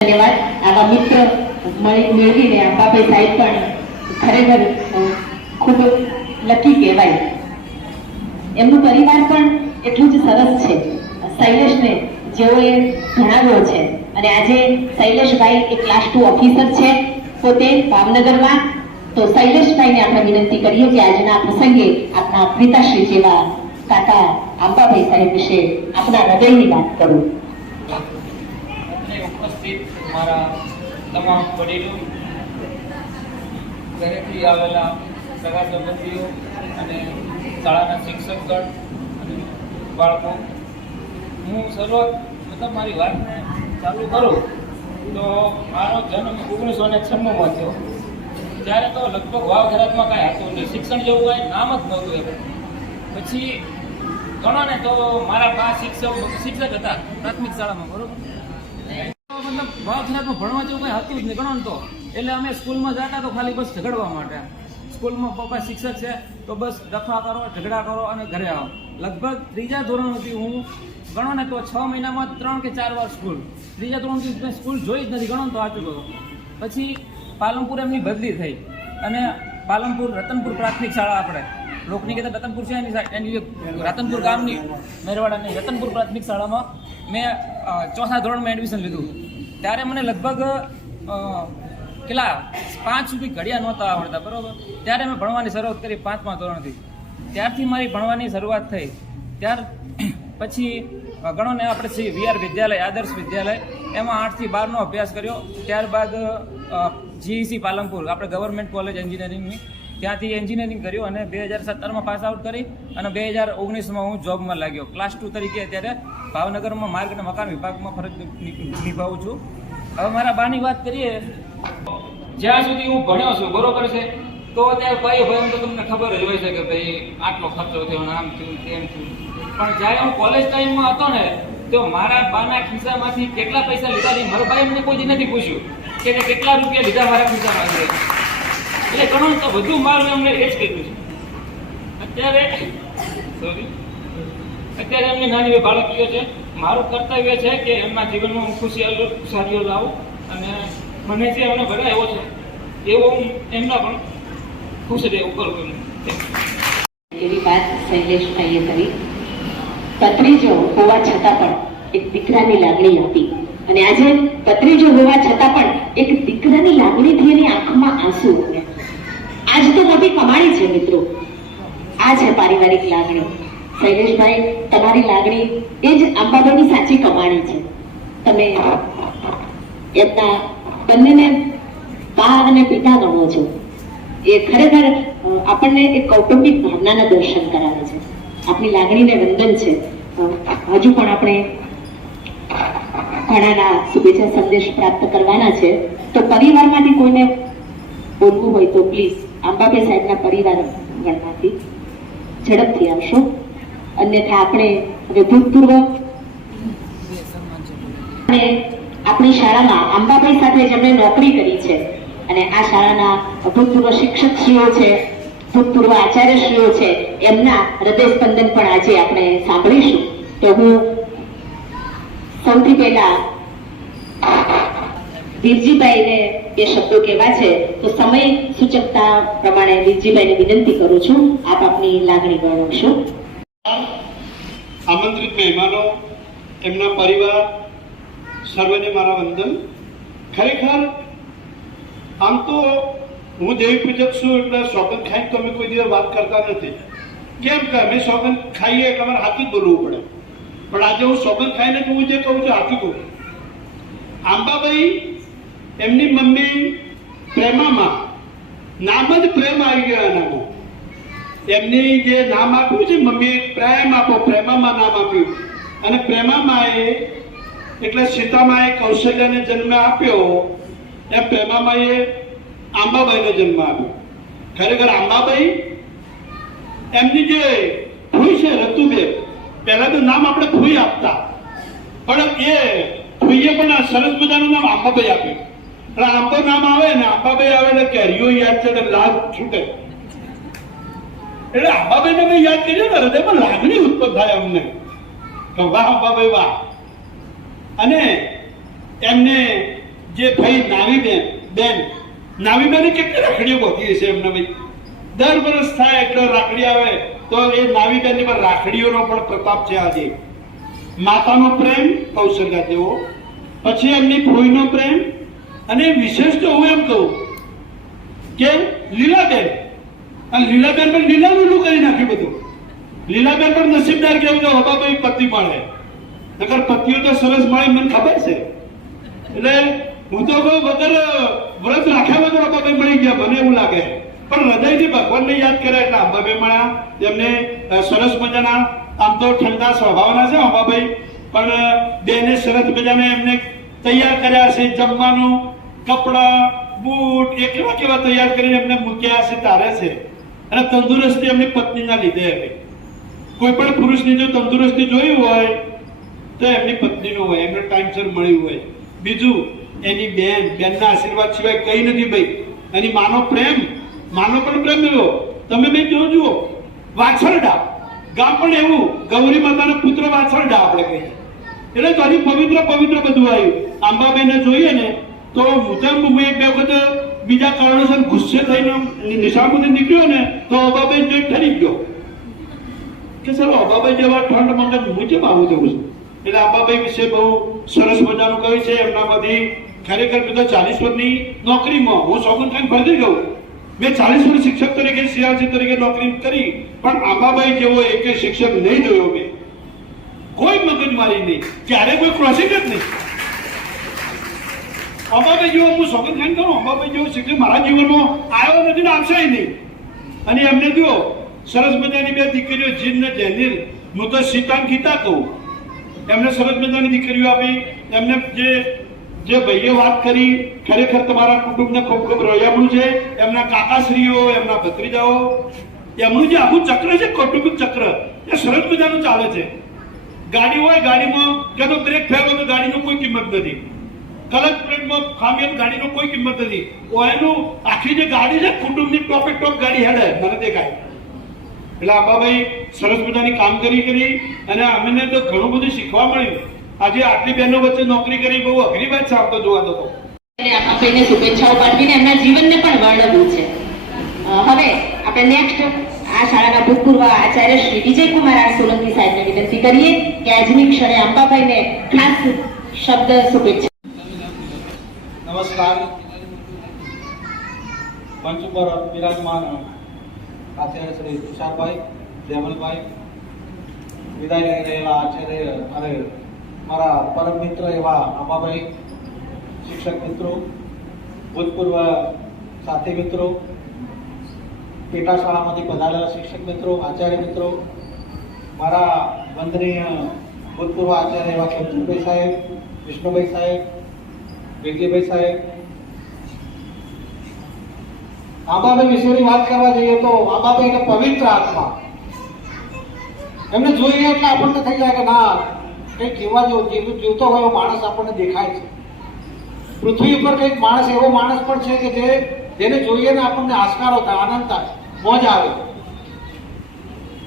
ધન્યવાદ. આવા મિત્ર મળી મેળવીને અંબાભાઈ સાહેબ જ છે. શૈલેષને જેઓએ પોતે ભાવનગરમાં. તો શૈલેષભાઈને આપણે વિનંતી કરીએ કે આજના પ્રસંગે આપણા પિતાશ્રી જેવા કાકા અંબાભાઈ સાહેબ વિશે આપણા હૃદયની વાત કરું. ઉપસ્થિત મારા તમામ વડીલો ઘરેથી આવેલા સગા સંબંધીઓ અને શાળાના શિક્ષકગણ અને બાળકો, હું શરૂઆત મતલબ મારી વાતને ચાલુ કરું તો મારો જન્મ ઓગણીસો ને છન્નુંમાં થયો. ત્યારે તો લગભગ વાવ થરાદમાં કાંઈ હતું નહીં. શિક્ષણ જેવું કાંઈ નામ જ નહોતું એમ. પછી ગણો ને તો મારા બા શિક્ષક શિક્ષક હતા પ્રાથમિક શાળામાં, બરોબર? મતલબ ભાવથરામાં ભણવા જેવું કંઈ હતું જ નહીં, ગણો એટલે અમે સ્કૂલમાં જતા તો ખાલી બસ ઝઘડવા માટે. સ્કૂલમાં પપ્પા શિક્ષક છે, તો બસ ડફા કરો, ઝઘડા કરો અને ઘરે આવો. લગભગ ત્રીજા ધોરણથી હું, ગણો તો છ મહિનામાં ત્રણ કે ચાર વાર સ્કૂલ. ત્રીજા ધોરણથી મેં સ્કૂલ જોઈ જ નથી, ગણો ને તો પછી પાલનપુર એમની બદલી થઈ. અને પાલનપુર રતનપુર પ્રાથમિક શાળા આપણે. લોકની કહેતા રતનપુર છે એની એની રતનપુર ગામની, મેરવાડાની રતનપુર પ્રાથમિક શાળામાં મેં ચોથા ધોરણમાં એડમિશન લીધું. ત્યારે મને લગભગ કેટલા પાંચ સુધી ઘડિયા નહોતા આવડતા બરોબર? ત્યારે મેં ભણવાની શરૂઆત કરી પાંચમા ધોરણથી. ત્યારથી મારી ભણવાની શરૂઆત થઈ. ત્યાર પછી અ, ગણો ને આપણે શ્રી વીઆર વિદ્યાલય આદર્શ વિદ્યાલય એમાં આઠથી બારનો અભ્યાસ કર્યો. ત્યારબાદ જીઈસી પાલનપુર આપણે ગવર્મેન્ટ કોલેજ એન્જિનિયરિંગની. ત્યાંથી એન્જિનિયરિંગ કર્યું અને બે હજાર સત્તરમાં પાસ આઉટ કરી અને બે હજાર ઓગણીસમાં હું જોબમાં લાગ્યો. ક્લાસ ટુ તરીકે અત્યારે ભાવનગરમાં માર્ગ અને મકાન વિભાગમાં ફરજ નિભાવું છું. હવે મારા બાની વાત કરીએ. જ્યાં સુધી હું ભણ્યો છું, બરોબર છે? તો ત્યારે ભાઈ ભાઈ તો તમને ખબર જ હોય છે કે ભાઈ આટલો ખર્ચો થયો આમ થયું, તેમ થયું. પણ જ્યારે હું કોલેજ ટાઈમમાં હતો ને, તો મારા બાના ખિસ્સામાંથી કેટલા પૈસા લીધા નહીં મારો ભાઈ મને કોઈ નથી પૂછ્યું કે કેટલા રૂપિયા લીધા મારા ખિસ્સામાંથી. એટલે ઘણું તો બધું મારું એમને એ જ કીધું છે. અત્યારે સોરી અત્યારે એમની નાની એવી બાળકીઓ છે. મારું કર્તવ્ય છે કે એમના જીવનમાં હું ખુશિયાલ ખુશાલીઓ લાવું અને મને જે એમને બનાવ્યો છે, એવો હું એમના પણ ખુશ રહેવું કરું એમને. એવી વાત શૈલેષભાઈએ કરી. પત્રીજો હોવા છતાં પણ એક દીકરાની લાગણી હતી. અને આજે પત્રીજો હોવા છતાં પણ એક દીકરાની લાગણીથી એની આંખમાં આંસુ આજ તો મોટી કમાણી છે મિત્રો. આ છે પારિવારિક લાગણી. શૈલેષભાઈ, તમારી લાગણી એ જ અંબાબાઈની સાચી કમાણી છે. તમે એમના બંનેને બા અને પિતા ગણો છો. એ ખરેખર આપણને એક કૌટુંબિક ભાવનાના દર્શન કરાવે છે. આપણી લાગણીને વંદન છે. હજુ પણ આપણે ઘણાના શુભેચ્છા સંદેશ પ્રાપ્ત કરવાના છે. તો પરિવારમાંથી કોઈને બોલવું હોય તો પ્લીઝ અંબાભાઈ સાહેબના પરિવાર ગણમાંથી ઝડપથી આવશો. અન્યથા આપણે અને આપણી શાળામાં અંબાભાઈ સાથે જેમણે નોકરી કરી છે અને આ શાળાના અભૂતપૂર્વ શિક્ષકશ્રીઓ છે ભૂતપૂર્વ આચાર્યશ્રીઓ છે, એમના હૃદય સ્પંદન પણ આજે આપણે સાંભળીશું. તો હું સૌથી પહેલા વીરજીભાઈને બે શબ્દો કહેવા છે. તો સમય સૂચકતા પ્રમાણે વીરજીભાઈને વિનંતી કરું છું. આપ આપની લાગણી વર્ણવશો. આમંત્રિત મહેમાનો, એમના પરિવાર, સર્વને મારા વંદન. ખરેખર, આમ તો હું દેવી પૂજક છું એટલે સોગંદ ખાઈને તો અમે કોઈ દિવસ વાત કરતા નથી. કેમ કે અમે સોગંદ ખાઈએ એટલે અમારે હાથું બોલવું પડે. પણ આજે હું સોગંદ ખાઈને હું જે કહું છું હાથું કહું આંબાબાઈ, એમની મમ્મી પ્રેમામાં નામ જ પ્રેમ આવી ગયા એનામાં એમની જે નામ આપ્યું છે, મમ્મીએ પ્રેમ આપો, પ્રેમામાં નામ આપ્યું. અને પ્રેમામાએ, એટલે સીતામાએ કૌશલ્યાને જન્મ આપ્યો, એમ પ્રેમામાએ આંબાબાઈને જન્મ આપ્યો. ખરેખર આંબાબાઈ એમની જે ફૂઈ છે, રતુબેન, પહેલા તો નામ આપણે ભૂઈ આપતા. પણ એ ફૂઈએ પણ આ સરસ મજાનું નામ આંબાબાઈ આપ્યું. એટલે આંબો નામ આવે ને, આંબાબાઈ આવે એટલે કેરીઓ યાદ છે લાભ છૂટે. એટલે અંબાબાઈને મેં યાદ કરીએ ને, હૃદયમાં લાગણી ઉત્પન્ન થાય અમને. તો વાહ અંબાબાઈ વાહ અને એમને જે ભાઈ નાવી બેન બેન નાવી બેને કેટલી રાખડીઓ ગોતી હશે એમને ભાઈ? દર વર્ષ થાય એટલે રાખડી આવે, તો એ નાવી બેનની પર રાખડીઓનો પણ પ્રતાપ છે આજે. માતાનો પ્રેમ, કૌશલ્યા જેવો. પછી એમની ફોઈનો પ્રેમ. અને વિશેષ તો હું એમ કહું કે લીલાબેન આ લીલાબેન પણ લીલા લીલું કરી નાખ્યું બધું. લીલાબેન પણ નસીબદાર કેવું કે હબાભાઈ પતિ મળે નકર પતિઓ તો સરસ મળી, મને ખબર છે. એટલે હું તો કહું, વગર વ્રત રાખ્યા વગર અંબાભાઈ મળી ગયા, મને એવું લાગે. પણ હૃદયથી ભગવાનને યાદ કર્યા એટલે અંબાભાઈ મળ્યા. એમને સરસ મજાના, આમ તો ઠંડા સ્વભાવના છે અંબાભાઈ પણ બેને સરસ મજાને એમને તૈયાર કર્યા છે જમવાનું, કપડાં, બૂટ, એ કેવા કેવા તૈયાર કરીને એમને મૂક્યા છે તારે છે. અને તંદુરસ્તી એમની પત્નીના લીધે હતી કોઈ પણ પુરુષની જો તંદુરસ્તી જોઈ હોય, તો એમની પત્નીનું હોય, એમને ટાઈમસર મળ્યું હોય. બીજું, એની બેન, બેનના આશીર્વાદ સિવાય કઈ નથી ભાઈ. એની માનો પ્રેમ, માનો પણ પ્રેમ એવો તમે બે જો જુઓ, વાછરડા. ગામ પણ એવું, ગૌરી માતાના પુત્ર વાછરડા આપણે કહીએ. એટલે તો પવિત્ર પવિત્ર બધું આવ્યું. આંબાબેને જોઈએ ને, તો તો હું એક બે વખત બીજા કારણોસર ગુસ્સે થઈને નિશાળમાંથી નીકળ્યો ને તો અંબાબેન જોઈ ઠરી ગયો. કે સર અંબાબાઈ જેવા ઠંડ મગજ હું કેમ આવું જવું છું. એટલે અંબાબાઈ વિશે બહુ સરસ મજાનું કહ્યું છે. એમનામાંથી ખરેખર મેં તો ચાલીસ વર્ષની નોકરીમાં હું સોગન ખાન ફરતી ગયો. મેં ચાલીસ વર્ષ શિક્ષક તરીકે, સીઆરસી તરીકે નોકરી કરી, પણ આંબાભાઈ જેવો એક શિક્ષક નહીં જોયો મેં. કોઈ મગજમારી નહીં. ક્યારે કોઈ ક્રોસિંગ જ નહીં. અંબાબાઈ જેવો હું સ્વાગત ખાન કરું અંબાબાઈ જેવો શિક્ષક મારા જીવનમાં આવ્યો નથી ને આવશે નહીં. અને એમને જુઓ, સરસ મજાની બે દીકરીઓ, જીન ને જેનિલ હું તો સીતાન ગીતા કહું. એમને સરસ મજાની દીકરીઓ આપી, એમને જે જે ભાઈએ વાત કરી, ખરેખર તમારા કુટુંબને ખૂબ ખૂબ રોયામણું છે. એમના કાકાશ્રીઓ, એમના ભત્રીજાઓ, એમનું જે આખું ચક્ર છે, કૌટુંબિક ચક્ર, એ સરસ મજાનું ચાલે છે. ગાડી હોય ગાડીમાં, કે તો બ્રેક ફેલ તો ગાડીનો કોઈ કિંમત નથી. કલચ પ્લેટમાં ખામીઓ ગાડીનો કોઈ કિંમત નથી. એનું આખી જે ગાડી છે કુટુંબની ટોપે ટોપ ગાડી હેડે, મને દેખાય. એટલે આંબાભાઈ સરસ મજાની કામગીરી કરી અને અમને તો ઘણું બધું શીખવા મળ્યું. આજે આટલી બહેનો વચ્ચે નોકરી કરી, બહુ અઘરી વાત છે, આમ તો જોવા તો. આંબાભાઈને શુભેચ્છાઓ પાઠવીને એમના જીવનને પણ વર્ણવ્યું છે. હવે આપણે નેક્સ્ટ આ શાળાના ભૂતપૂર્વ આચાર્ય શ્રી વિજયકુમાર આર સોલંકી સાહેબને વિનંતી કરીએ કે આજની ક્ષણે અંબાભાઈને ખાસ શબ્દ શુભેચ્છા નમસ્કાર. મંચ ઉપર બિરાજમાન આચાર્ય શ્રી તુષારભાઈ જયમલભાઈ વિદાય લઈ રહેલા આચાર્ય અને મારા પરમ મિત્ર એવા આંબાભાઈ, શિક્ષક મિત્રો, ભૂતપૂર્વ સાથી મિત્રો, પેટા શાળામાંથી પધારેલા શિક્ષક મિત્રો, આચાર્ય મિત્રો, મારા વંદનીય ભૂતપૂર્વ આચાર્ય એવા ખેમચંદભાઈ સાહેબ, વિષ્ણુભાઈ સાહેબ વિજયભાઈ સાહેબ પૃથ્વી ઉપર કંઈક માણસ એવો માણસ પણ છે કે જેને જોઈએ ને આપણને આસ્કારો થાય, આનંદ થાય, મોજ આવે.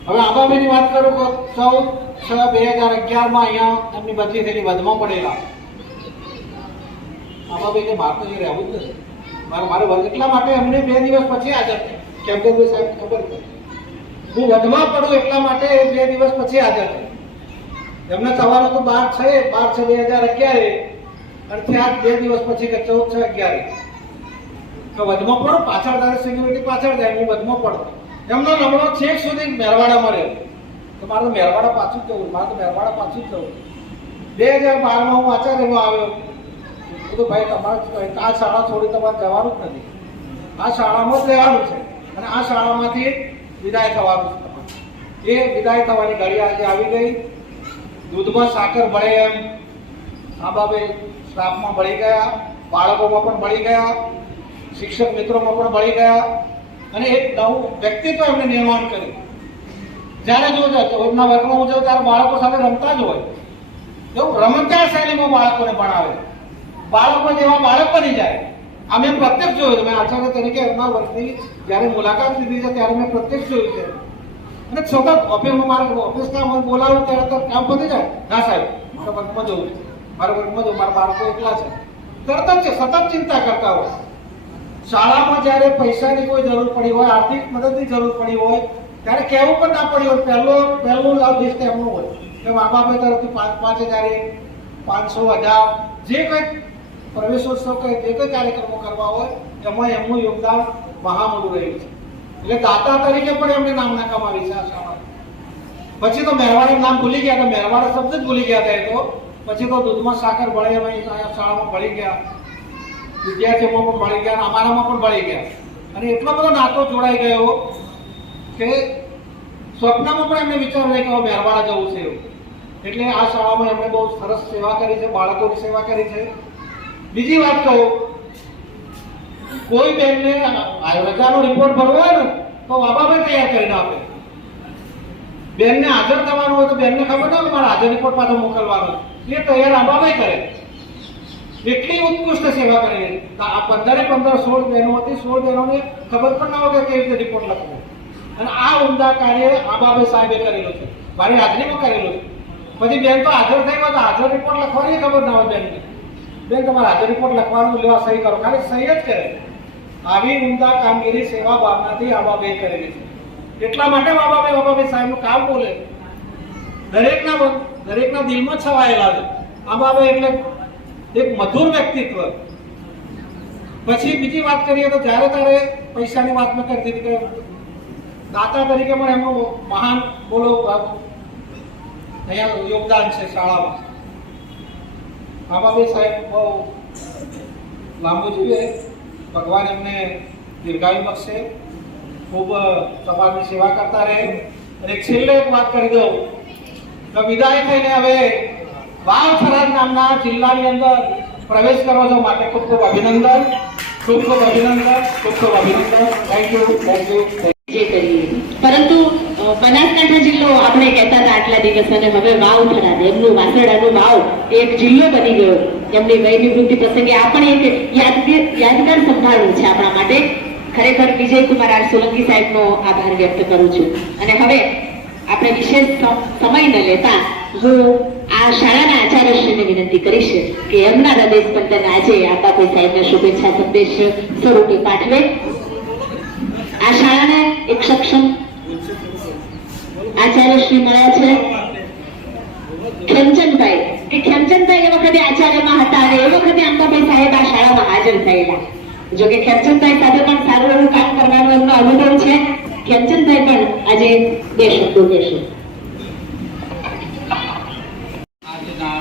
હવે આંબાભાઈની વાત કરું તો ચૌદ છ બે હજાર અગિયારમાં અહીંયા એમની બદલી થયેલી વધમાં પડેલા. આંબાભાઈ કે મારે તો એ રહેવું જ નથી. મારે મારે વધ- એટલા માટે એમને બે દિવસ પછી હાજર થયા કેમ સાહેબ ખબર હું વધમાં પડું એટલા માટે બે દિવસ પછી હાજર થયા એમને થવાનું તો બાર છે બાર છે બે હજાર અગિયારે. અને ત્યાં બે દિવસ પછી કે છ અગિયારે. કે વધમાં પડો, પાછળ તારે સિક્યુરિટી પાછળ જાય, હું વધમાં પડો એમનો રમણો છેક સુધી મેરવાડામાં રહ્યો તો મારે તો મેરવાડા પાછું જ જવું, મારે તો મેરવાડા પાછું જ જવું. બે હજાર બારમાં હું આચાર્યમાં આવ્યો. કીધું, ભાઈ, તમારે આ શાળા છોડી તમારે જવાનું જ નથી. આ શાળામાં જ રહેવાનું છે. અને આ શાળામાંથી વિદાય થવાનું છે એ વિદાય થવાની ઘડી આજે આવી ગઈ. દૂધમાં સાકર ભળે એમ. આ બાબે સ્ટાફમાં ભળી ગયા, બાળકોમાં પણ ભળી ગયા, શિક્ષક મિત્રોમાં પણ ભળી ગયા. અને એક નવું વ્યક્તિત્વ એમને નિર્માણ કર્યું. જ્યારે જોજો એમના વર્ગમાં હું જાઉં ત્યારે બાળકો સાથે રમતા જ હોય. એવું રમતા શૈલીમાં બાળકોને ભણાવે. બાળકો જેવા બાળક બની જાય. આ મેં પ્રત્યક્ષ જોયું. મેં આચાર્ય તરીકે એમના વર્ષની જ્યારે મુલાકાત લીધી છે, ત્યારે મેં પ્રત્યક્ષ જોયું છે. અને છતાં ઓફિસમાં મારે ઓફિસના કામ બોલાવ્યું બોલાવું ત્યારે તો કામ પતી જાય. ના સાહેબ, મારા વર્ગમાં જવું છે. મારા વર્ગમાં જવું મારા બાળકો એકલા છે. તરત જ છે, સતત ચિંતા કરતા હોય. શાળામાં જ્યારે પૈસાની કોઈ જરૂર પડી હોય, આર્થિક મદદની જરૂર પડી હોય, ત્યારે કહેવું પણ ના પડ્યું હોય. પહેલો પહેલું લાભ લિસ્ટ એમનું હોય. કે મા બાપે તરફથી પાંચ પાંચ હજાર પાંચસો હજાર, જે કંઈ પ્રવેશોત્સવ કે જે કંઈ કાર્યક્રમો કરવા હોય, એમાં એમનું યોગદાન મહામૂલું રહ્યું છે. એટલે દાતા તરીકે પણ એમને નામના કમાવી છે આ શાળા પછી તો મહેરવાડા નામ ભૂલી ગયા, તો મહેરવાડા શબ્દ જ ભૂલી ગયા હતા તો. પછી તો દૂધમાં સાકર ભળે શાળામાં ભળી ગયા. વિદ્યાર્થીઓમાં પણ ભળી ગયા અમારામાં પણ ભળી ગયા. અને એટલો બધો નાતો જોડાઈ ગયો કે સ્વપ્નમાં પણ એમને વિચાર નહીં કે મહેરવાડા જવું છે એટલે આ શાળામાં એમણે બહુ સરસ સેવા કરી છે, બાળકોની સેવા કરી છે. બીજી વાત કહું, કોઈ બેનને રજાનો રિપોર્ટ ભરવો હોય ને, તો બાપે તૈયાર કરીને આપે. બેનને હાજર થવાનું હોય તો બેનને ખબર ના હોય મારે હાજર રિપોર્ટ પાછો મોકલવાનો એ તૈયાર બાપે કરે. એટલી ઉત્કૃષ્ટ સેવા કરી આ પંદરે પંદર સોળ બહેનો હતી, સોળ બહેનોને ખબર પણ ના હોય કે કેવી રીતે રિપોર્ટ લખવો. અને આ ઉમદા કાર્ય આ બાબે સાહેબે કરેલું છે. મારી હાજરીમાં કરેલું છે. પછી બેન તો હાજર થઈ હોય તો હાજર રિપોર્ટ લખવાની ખબર ના હોય બેનને. બેન, તમારે હાજર રિપોર્ટ લખવાનું લેવા સહી કરો. ખાલી સહી જ કરે. આવી ઉમદા કામગીરી સેવા ભાવનાથી આ બાબે કરેલી છે. એટલા માટે મા બાપે બાબા ભાઈ સાહેબનું કામ બોલે. દરેકના દરેકના દિલમાં છવાયેલા છે. આ બાબે એટલે એક મધુર વ્યક્તિત્વ. પછી બીજી વાત કરીએ તો જ્યારે ત્યારે પૈસાની વાત મેં કરતી દીધી કે દાતા તરીકે પણ એમનું મહાન બોલો અહીંયા યોગદાન છે શાળામાં. આ બી સાહેબ બહુ લાંબુ જોઈએ ભગવાન એમને દીર્ઘાયુ બક્ષે. ખૂબ સમાજની સેવા કરતા રહે. અને છેલ્લે એક વાત કરી દઉં. તો વિદાય થઈને હવે વાવ થરાદ નામના જિલ્લાની અંદર પ્રવેશ કરવા છો માટે ખૂબ ખૂબ અભિનંદન. ખૂબ ખૂબ અભિનંદન. ખૂબ ખૂબ અભિનંદન. થેન્ક યુ થેન્ક યુ જે પરંતુ બનાસકાંઠા જિલ્લો આપણે કહેતા હતા આટલા દિવસ અને હવે વાવ થરાદ એમનું વાસણાનું વાવ એક જિલ્લો બની ગયો. એમની વયની પ્રસંગે આ પણ એક યાદગાર સંભાળવું છે આપણા માટે. ખરેખર વિજયકુમાર આર સોલંકી સાહેબનો આભાર વ્યક્ત કરું છું. અને હવે આપણે વિશેષ સમય ન લેતા હું આ શાળાના આચાર્યશ્રીને વિનંતી કરીશ કે એમના હૃદય સ્પંદન આજે આપાભાઈ સાહેબને શુભેચ્છા સંદેશ સ્વરૂપે પાઠવે. આ શાળાને એક સક્ષમ આચાર્યશ્રી મળ્યા છે. ખેમચંદભાઈ, કે ખેમચંદભાઈ એ વખતે આચાર્યમાં હતા અને એ વખતે અંબાભાઈ સાહેબ આ શાળામાં હાજર થયેલા. જો કે ખેમચંદભાઈ સાથે પણ સારું એવું કામ કરવાનો એમનો અનુભવ છે. ખેમચંદભાઈ પણ આજે બે શબ્દો કહેશે